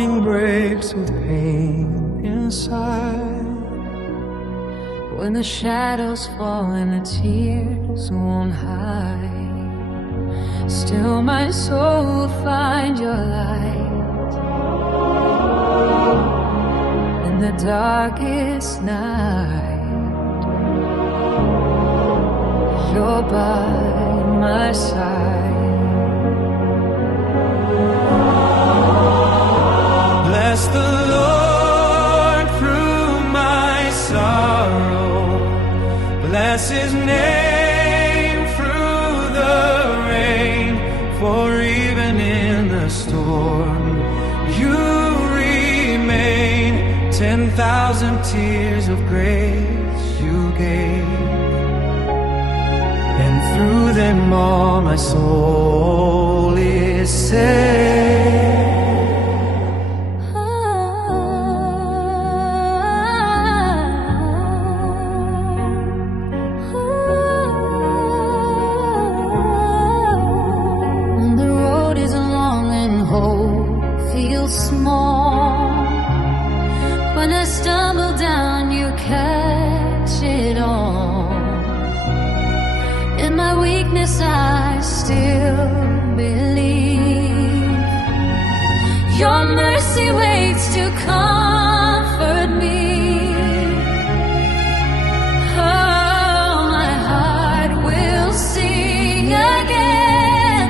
morning breaks with pain inside. When the shadows fall and the tears won't hide, still my soul will find your light. In the darkest night, you're by my side. Bless the Lord through my sorrow. Bless His name through the rain. For even in the storm, you remain. 10,000 tears of grace you gave, and through them all my soul is saved. Small, when I stumble down, you catch it all. In my weakness, I still believe your mercy waits to comfort me. Oh, my heart will sing again,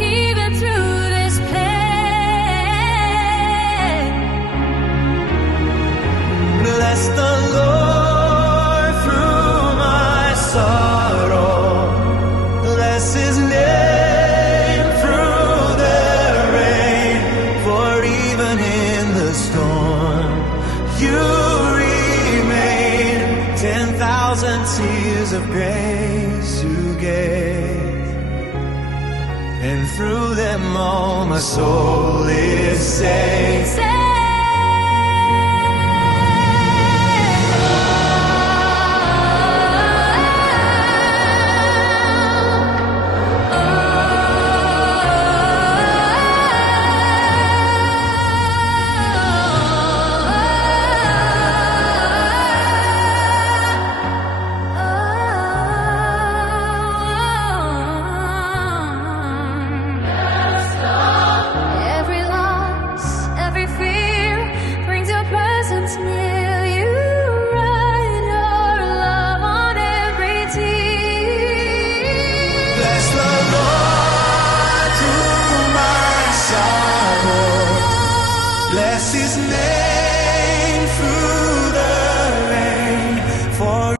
even through this pain. Bless the Lord through my sorrow. Bless His name through the rain. For even in the storm, you remain. 10,000 tears of grace you gave, and through them all my soul is saved.